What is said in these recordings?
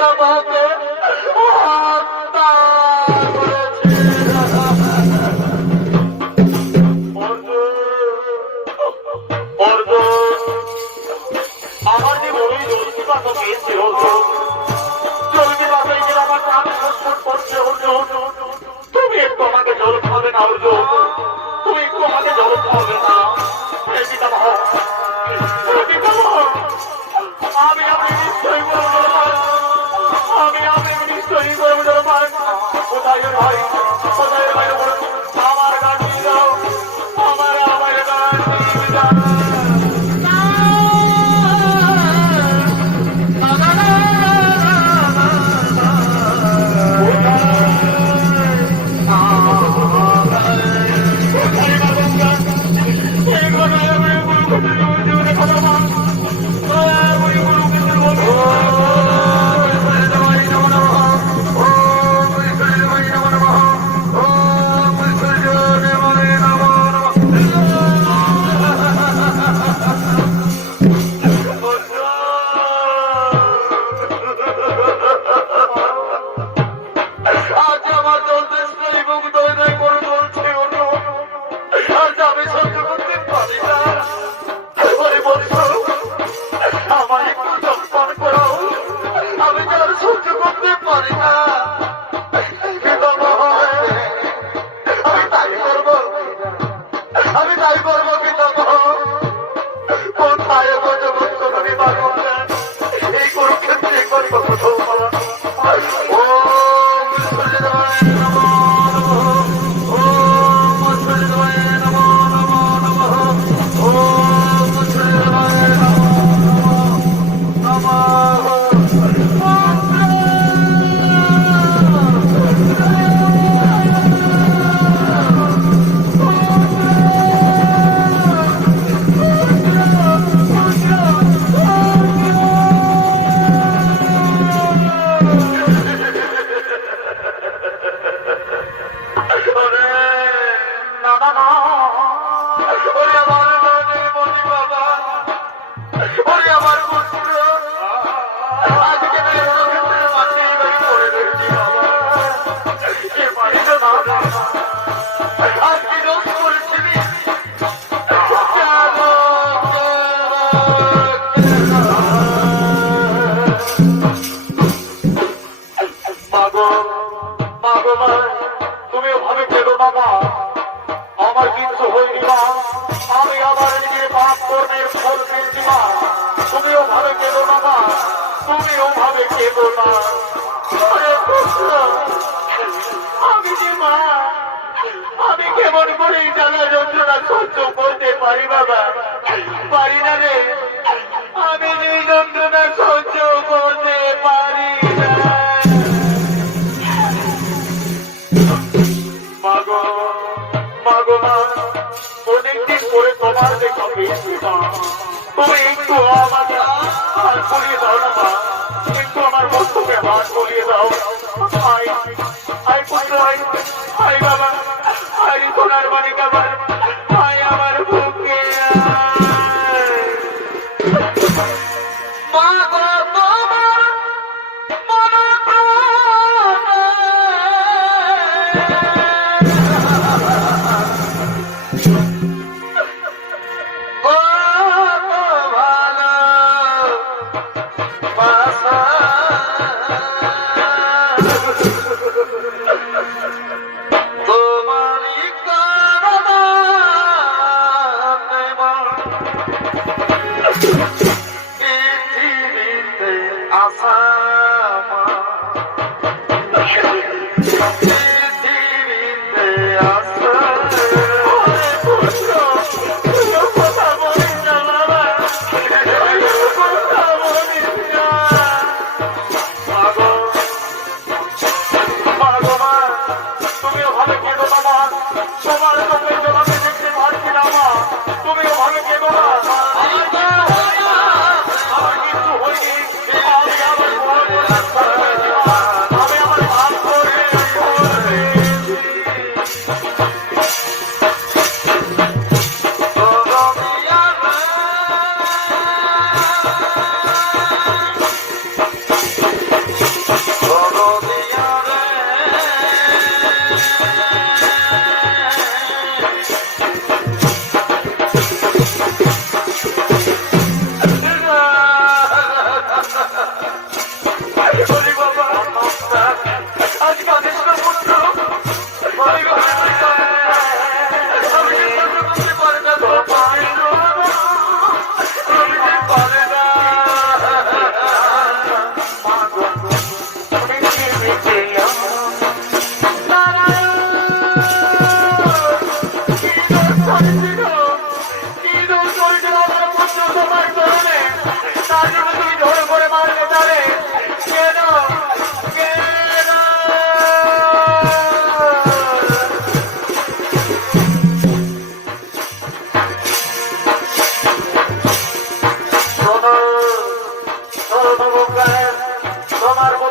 নিজ সহ্য করতে পারি না আরে আমি কেমন করে এই যন্ত্রণা সহ্য করতে পারি বাবা পারি না রে আমি যে যন্ত্রণা সহ্য করতে পারি তোমার দেখা পেয়েছি মা তুমি একটু আমাকে হাত করিয়ে দাও না একটু আমার বস্তুকে হাত বলিয়ে দাও। হাই হাই পুত্র হাই আই, বাবা হাই সোনার মানিক আমার।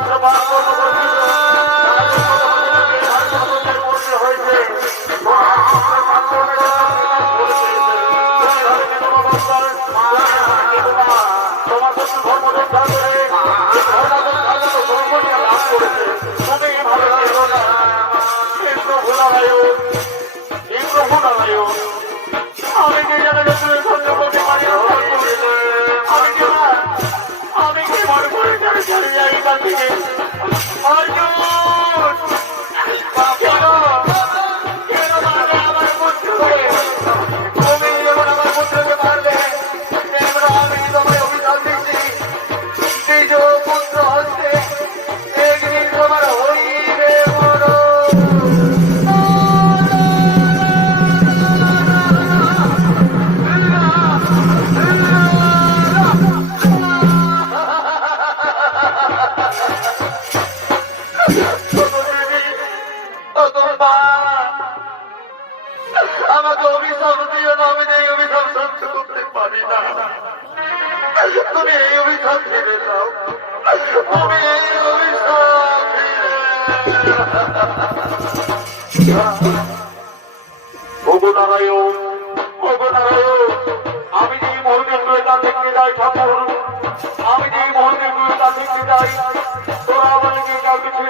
তোমার পুত্র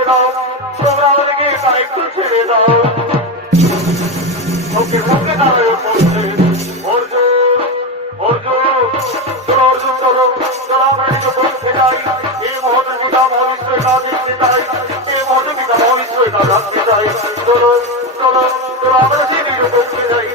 দাও তোমরা আমাদেরকে একটু ছেড়ে দাও। ওকে মুখে দাঁড়ায় বলছে, অর্জুন অর্জুন তোর অর্জুন, চলো তোরা আমরা নিজে বলতে যাই এই মুহূর্তে পিতা মহাবিশ্বের না দেখতে চাই এই মুহূর্তে পিতা মহাবিশ্বের না রাখতে চাই চলো চলো তোরা আমরা সেই নিজে বলতে যাই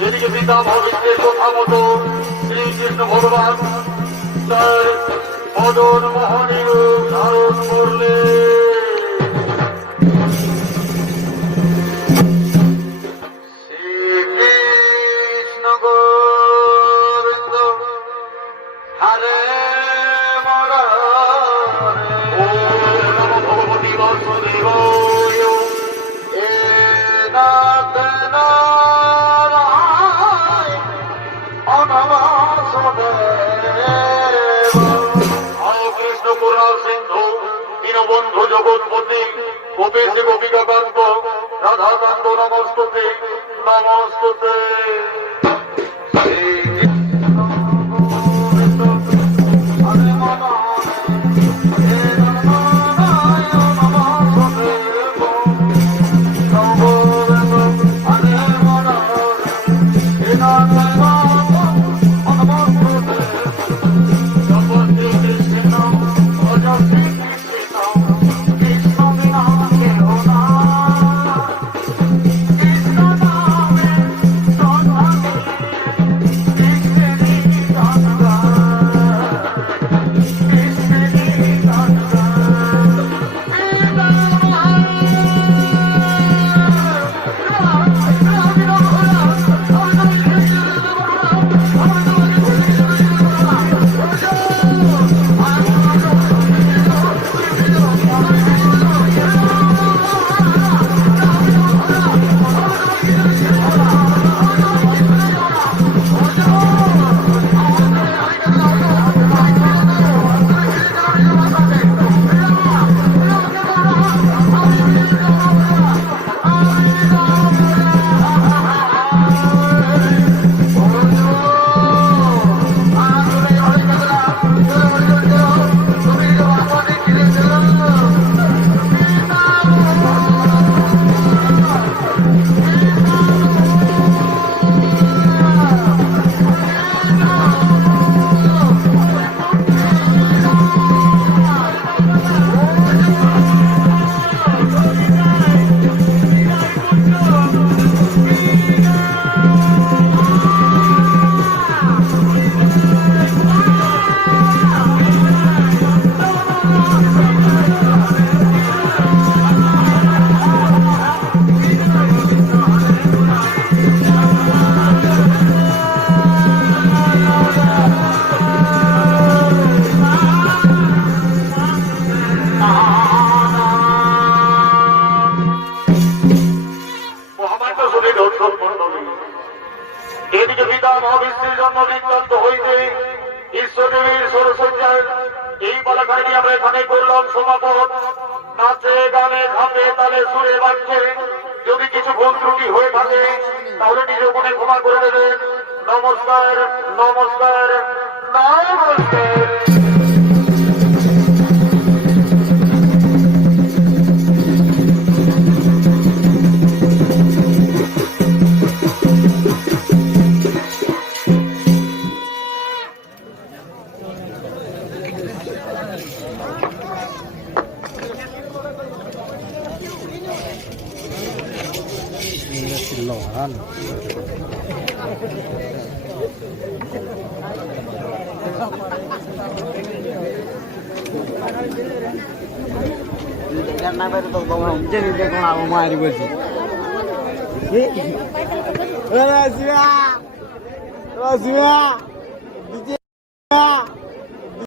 যেদিকে পিতা ভবিষ্যের কথা মতো শ্রীকৃষ্ণ ভগবান মদন মোহনীয় ধারণ করলেন উপেশ গোপিকাকান্ত রাধাকান্ত নমস্তুতে নমস্তুতে।